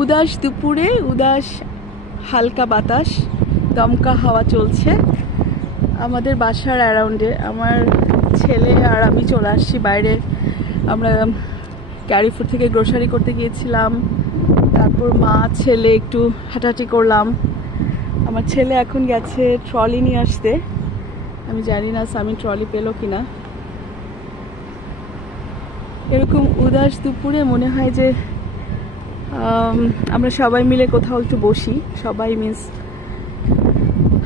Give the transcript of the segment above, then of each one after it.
উদাস দুপুরে উদাস হালকা বাতাস, দমকা হাওয়া চলছে আমাদের বাসার অ্যারাউন্ডে। আমার ছেলে আর আমি চলে আসছি বাইরে। আমরা ক্যারিফুড থেকে গ্রোসারি করতে গিয়েছিলাম, তারপর মা ছেলে একটু হাঁটাহাঁটি করলাম। আমার ছেলে এখন গেছে ট্রলি নিয়ে আসতে। আমি জানি না সামি ট্রলি পেলো কিনা। এরকম উদাস দুপুরে মনে হয় যে আমরা সবাই মিলে কোথাও একটু বসি। সবাই মিন্স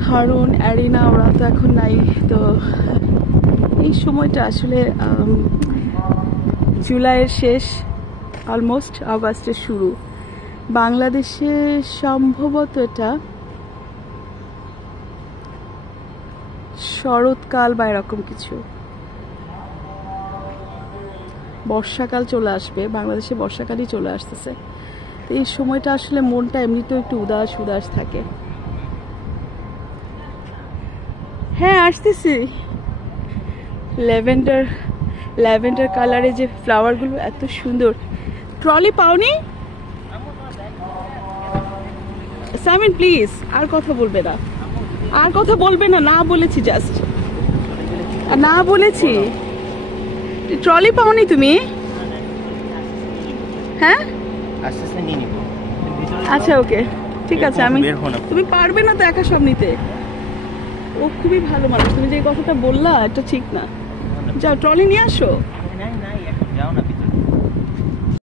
হারুন, অ্যারিনা, ওরা তো এখন নাই। তো এই সময়টা আসলে জুলাইয়ের শেষ, অলমোস্ট আগস্টের শুরু। বাংলাদেশে সম্ভবত এটা শরৎকাল বা এরকম কিছু। বর্ষাকাল চলে আসবে, বাংলাদেশে বর্ষাকালই চলে আসতেছে। তো এই সময়টা আসলে মনটা এমনিতেও একটু উদাস উদাস থাকে। হ্যাঁ আসতেছি। ল্যাভেন্ডার কালারে যে ফ্লাওয়ারগুলো এত সুন্দর। ট্রলি পাওনি সামিন? প্লিজ আর কথা বলবে না, আর কথা বলবে না। না বলেছি, জাস্ট না বলেছি। ট্রলি পাওনি তুমি? হ্যাঁ আচ্ছা ওকে ঠিক আছে। আমি তুমি পারবে না তো একা সব নিতে। ও খুবই ভালো মানুষ, তুমি যে কথাটা বললা এটা ঠিক না। যাও ট্রলি নিয়ে আসো।